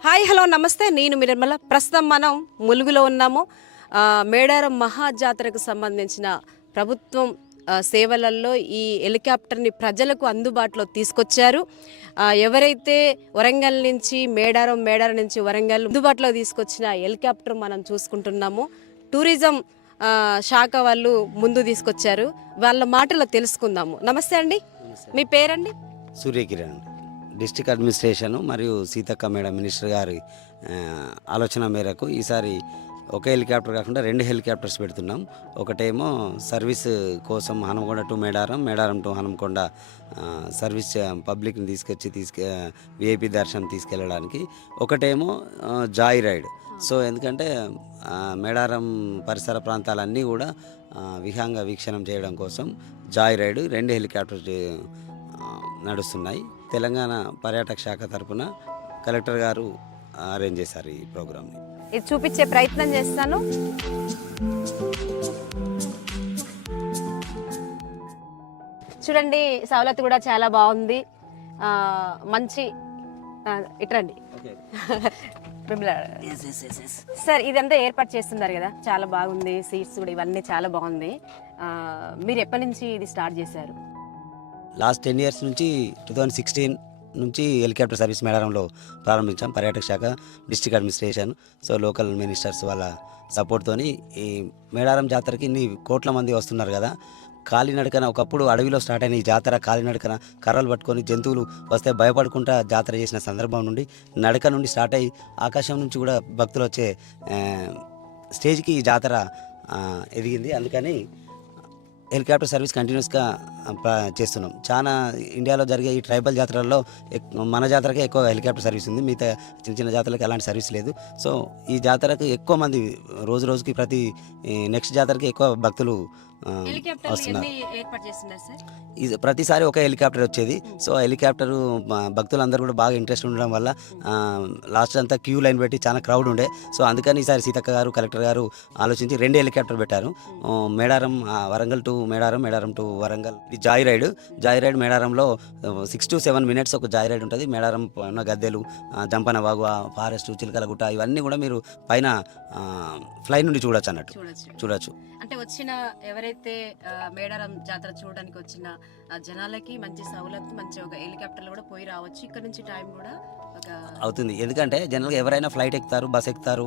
Hi hello నమస్తే, నేను నిర్మల. ప్రస్తుతం మనం ములుగులో ఉన్నాము. మేడారం మహాజాతరకు సంబంధించిన ప్రభుత్వం సేవలలో ఈ హెలికాప్టర్ని ప్రజలకు అందుబాటులో తీసుకొచ్చారు. ఎవరైతే వరంగల్ నుంచి మేడారం నుంచి వరంగల్ అందుబాటులో తీసుకొచ్చిన హెలికాప్టర్ మనం చూసుకుంటున్నాము. టూరిజం శాఖ వాళ్ళు ముందు తీసుకొచ్చారు. వాళ్ళ మాటలో తెలుసుకుందాము. నమస్తే అండి, మీ పేరండి? సూర్యకిరణ్, డిస్ట్రిక్ట్ అడ్మినిస్ట్రేషన్ మరియు సీతక్క మేడం మినిస్టర్ గారి ఆలోచన మేరకు ఈసారి ఒక హెలికాప్టర్ కాకుండా 2 హెలికాప్టర్స్ పెడుతున్నాం. ఒకటేమో సర్వీస్ కోసం Hanamkonda to Medaram to Hanamkonda service పబ్లిక్ని విఐపి దర్శనం తీసుకెళ్ళడానికి. ఒకటేమో జాయ్ రైడ్. సో ఎందుకంటే మేడారం పరిసర ప్రాంతాలన్నీ కూడా విహంగ వీక్షణం చేయడం కోసం జాయ్ రైడ్ 2 హెలికాప్టర్స్ నడుస్తున్నాయి. తెలంగాణ పర్యాటక శాఖ తరఫున కలెక్టర్ గారు అరేంజ్ చేశారు ఈ ప్రోగ్రామ్ని. ఇది చూపించే ప్రయత్నం చేస్తాను. చూడండి, సవలత్ కూడా చాలా బాగుంది. మంచి ఇట్రండి సార్, ఇదంతా ఏర్పాటు చేస్తున్నారు కదా, చాలా బాగుంది. సీట్స్ కూడా ఇవన్నీ చాలా బాగుంది. మీరు ఎప్పటి నుంచి ఇది స్టార్ట్ చేశారు? లాస్ట్ 10 years నుంచి 2016 నుంచి హెలికాప్టర్ సర్వీస్ మేడారంలో ప్రారంభించాం. పర్యాటక శాఖ, district administration, so local ministers వాళ్ళ సపోర్ట్తోని ఈ మేడారం జాతరకి ఇన్ని కోట్ల మంది వస్తున్నారు కదా. కాలినడకన ఒకప్పుడు అడవిలో స్టార్ట్ అయిన ఈ జాతర కాలినడకన కర్రలు పట్టుకొని జంతువులు వస్తే భయపడుకుంటా జాతర చేసిన సందర్భం నుండి నడక నుండి స్టార్ట్ అయ్యి ఆకాశం నుంచి కూడా భక్తులు వచ్చే స్టేజ్కి ఈ జాతర ఎదిగింది. అందుకని హెలికాప్టర్ సర్వీస్ కంటిన్యూస్గా చేస్తున్నాం. చాలా ఇండియాలో జరిగే ఈ ట్రైబల్ జాతరల్లో మన జాతరకే ఎక్కువ హెలికాప్టర్ సర్వీస్ ఉంది. మిగతా చిన్న చిన్న జాతరలకు అలాంటి సర్వీస్ లేదు. సో ఈ జాతరకు ఎక్కువ మంది రోజుకి ప్రతి నెక్స్ట్ జాతరకి ఎక్కువ భక్తులు వస్తున్నారు. ఇది ప్రతిసారి ఒక హెలికాప్టర్ వచ్చేది. సో హెలికాప్టర్ భక్తులందరూ కూడా బాగా ఇంట్రెస్ట్ ఉండడం వల్ల లాస్ట్ అంతా క్యూ లైన్ పెట్టి చాలా క్రౌడ్ ఉండే. సో అందుకని ఈసారి సీతక్క గారు, కలెక్టర్ గారు ఆలోచించి 2 హెలికాప్టర్ పెట్టారు. Medaram Warangal to Medaram to Warangal. ఇది జాయ్ రైడ్ మేడారంలో 6 to 7 minutes ఒక జాయ్ రైడ్ ఉంటుంది. మేడారం ఉన్న గద్దెలు, జంపన వాగు, ఫారెస్ట్, చిలకల గుట్ట ఇవన్నీ కూడా మీరు పైన ఫ్లై నుండి చూడొచ్చు. అంటే వచ్చిన ఎవరైతే మేడారం జాతర చూడడానికి వచ్చిన జనాలకి మంచి సౌలభ్యం, మంచి ఒక హెలికాప్టర్లో కూడా పోయి రావచ్చు. ఇక్కడ నుంచి టైం కూడా అవుతుంది. ఎందుకంటే జనరల్గా ఎవరైనా ఫ్లైట్ ఎక్కుతారు, బస్ ఎక్కుతారు,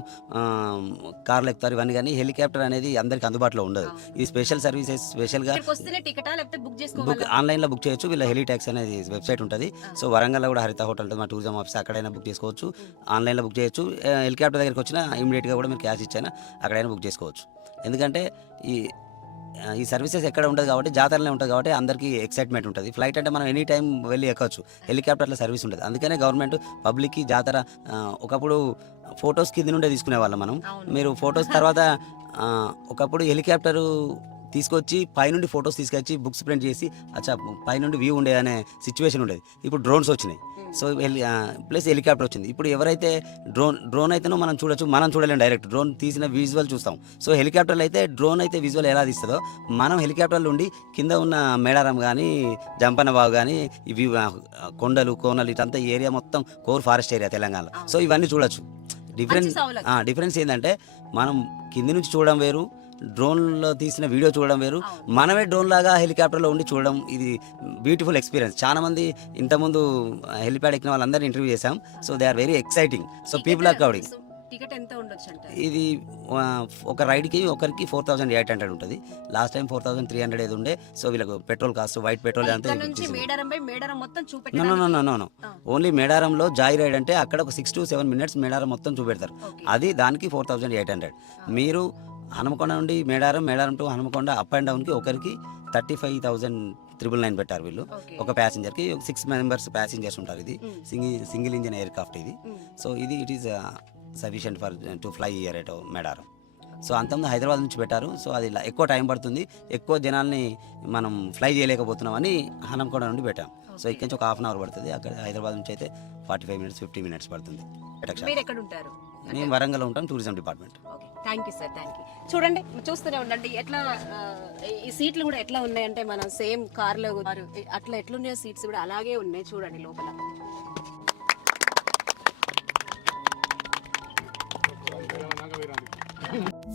కార్లు ఎక్కుతారు, ఇవన్నీ. కానీ హెలికాప్టర్ అనేది అందరికి అందుబాటులో ఉండదు. ఇది స్పెషల్ సర్వీసెస్. స్పెషల్గా ఆన్లైన్లో బుక్ చేయొచ్చు. వీళ్ళ హెలి ట్యాక్స్ అనేది వెబ్సైట్ ఉంటుంది. సో వరంగల్లో కూడా హరిత హోటల్ ఉంటుంది, మా టూరిజం ఆఫీస్, అక్కడైనా బుక్ చేసుకోవచ్చు. ఆన్లైన్లో బుక్ చేయొచ్చు. హెలికాప్టర్ దగ్గరికి వచ్చినా ఇమీడియట్గా కూడా మీరు క్యాష్ ఇచ్చినా అక్కడైనా బుక్ చేసుకోవచ్చు. ఎందుకంటే ఈ సర్వీసెస్ ఎక్కడ ఉంటుంది కాబట్టి, జాతరలో ఉంటుంది కాబట్టి అందరికీ ఎక్సైట్మెంట్ ఉంటుంది. ఫ్లైట్ అంటే మనం ఎనీ టైం వెళ్ళి ఎక్కవచ్చు, హెలికాప్టర్లో సర్వీస్ ఉంటుంది. అందుకనే గవర్నమెంట్ పబ్లిక్కి జాతర ఒకప్పుడు ఫొటోస్ కింద నుండే తీసుకునే వాళ్ళం మనం. మీరు ఫొటోస్ తర్వాత ఒకప్పుడు హెలికాప్టరు తీసుకొచ్చి పైనుండి ఫొటోస్ తీసుకొచ్చి బుక్స్ ప్రింట్ చేసి పైనుండి వ్యూ ఉండేది అనే సిచ్యువేషన్ ఉండేది. ఇప్పుడు డ్రోన్స్ వచ్చినాయి. సో ప్లస్ హెలికాప్టర్ వచ్చింది. ఇప్పుడు ఎవరైతే డ్రోన్ అయితేనో మనం చూడలేం డైరెక్ట్. డ్రోన్ తీసిన విజువల్ చూస్తాం. సో హెలికాప్టర్లో అయితే డ్రోన్ అయితే విజువల్ ఎలా తీస్తుందో మనం హెలికాప్టర్లో ఉండి కింద ఉన్న మేడారం కానీ, జంపన వాగు కానీ, ఇవి కొండలు, కోనలు, ఇటంతా ఏరియా మొత్తం కోర్ ఫారెస్ట్ ఏరియా తెలంగాణలో. సో ఇవన్నీ చూడొచ్చు. డిఫరెన్స్ ఏంటంటే మనం కింది నుంచి చూడడం వేరు, డ్రోన్లో తీసిన వీడియో చూడడం వేరు. మనమే డ్రోన్ లాగా హెలికాప్టర్లో ఉండి చూడడం, ఇది బ్యూటిఫుల్ ఎక్స్పీరియన్స్. చాలా మంది ఇంతకుముందు హెలిప్యాడ్ ఎక్కిన వాళ్ళందరినీ ఇంటర్వ్యూ చేశాం. So they are very exciting. So people are crowding. ఇది ఒక రైడ్కి ఒకరికి 4,800 ఉంటుంది. లాస్ట్ టైం 4,300 ఏది ఉండే. సో వీళ్ళకు పెట్రోల్ కాస్ట్, వైట్ పెట్రోల్ అంతా నో ఓన్లీ మేడారంలో జాయ్ రైడ్ అంటే అక్కడ ఒక 6 to 7 minutes మేడారం మొత్తం చూపెడతారు. అది దానికి 4,800. మీరు హనుమకొండ నుండి Medaram to Hanamkonda up and డౌన్కి ఒకరికి 35,999 పెట్టారు వీళ్ళు. ఒక ప్యాసింజర్కి 6 members ప్యాసింజర్స్ ఉంటారు. ఇది సింగిల్ ఇంజిన్ ఎయిర్ క్రాఫ్ట్ ఇది. So it is sufficient for to fly year at Medaram. So అంతకుముందు హైదరాబాద్ నుంచి పెట్టారు. సో అది ఎక్కువ టైం పడుతుంది, ఎక్కువ జనాల్ని మనం ఫ్లై చేయలేకపోతున్నాం అని హనుమకొండ నుండి పెట్టాం. సో ఇక్కడి నుంచి ఒక 1/2 hour పడుతుంది. అక్కడ హైదరాబాద్ నుంచి అయితే 45 minutes 50 minutes పడుతుంది. నేను వరంగల్లో ఉంటాను, tourism department. Thank you sir, thank you. చూడండి, చూస్తూనే ఉండండి. ఎట్లా ఈ సీట్లు కూడా ఎట్లా ఉన్నాయంటే మనం సేమ్ కార్లో అట్లా ఎట్లున్నాయో సీట్స్ కూడా అలాగే ఉన్నాయి. చూడండి లోపల థ్యాంక్ యూ.